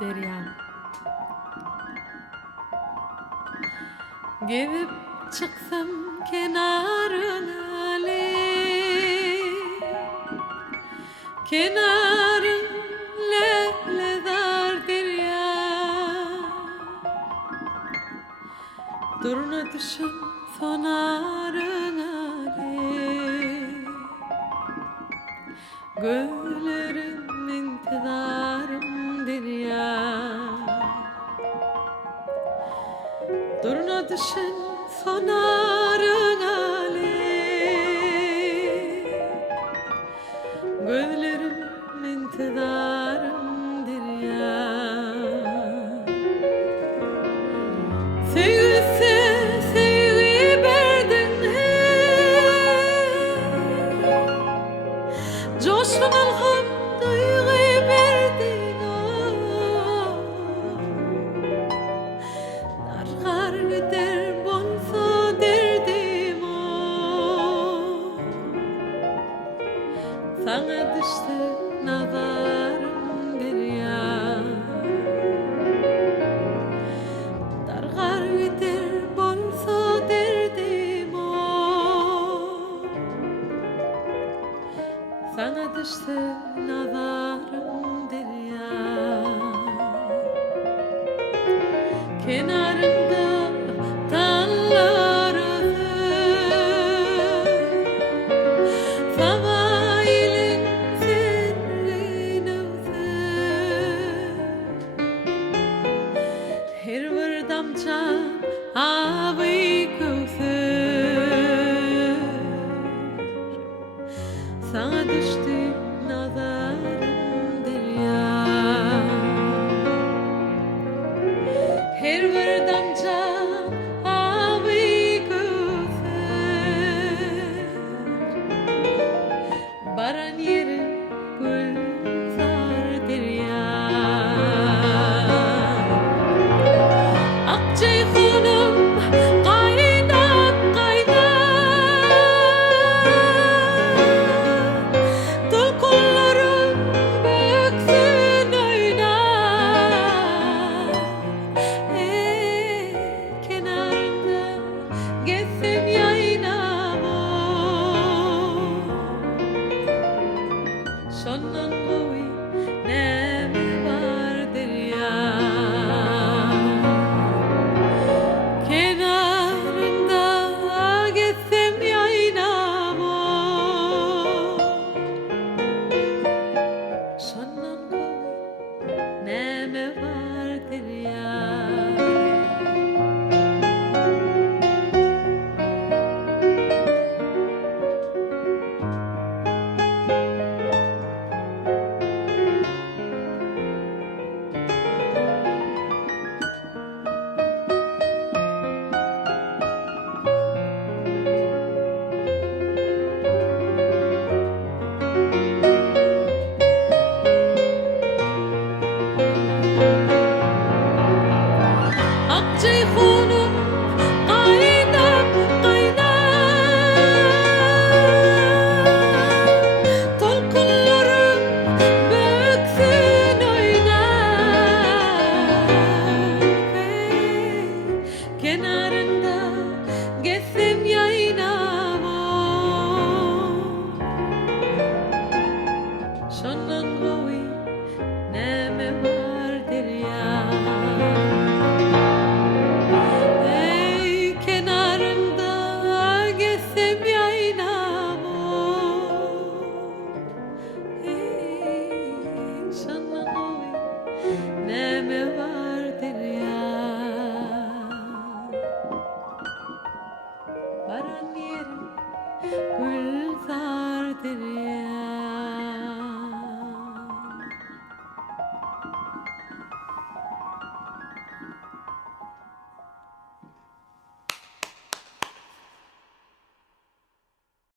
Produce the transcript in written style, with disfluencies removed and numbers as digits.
Derya. Gidip çıksam kenarına kenarın lehledar derya. Duruna düşün sonarına güllerim intidarım derya. Duruna düşün sonarına güllerim intidarım derya. Sevgisi sevgi verdin coşkun alham duygu verdin dargar gider bolsa derdim sana düştü nazarım derya. Dargar gider bolsa derdim sana düştü nazarım derya. Kenarında tallar favailin sirrin her bir damca abi kösür sana düştü nazarım derya. Her bir damca abi kösür baran yerin gülzar derya. Akceyhunum kaynap kaynap tulkullarım böksün oynar. Kenarında gezsem yaynab şondan gowy näme var derya. Kenarında gezsem yaynab şondan gowy näme var derya. Akceyhunum kaynap kaynap tulkullarım böksün oynar. Kenarında gezsem yaynab şondan gowy näme var derya. Kenarında gezsem yaynab şondan gowy näme var derya.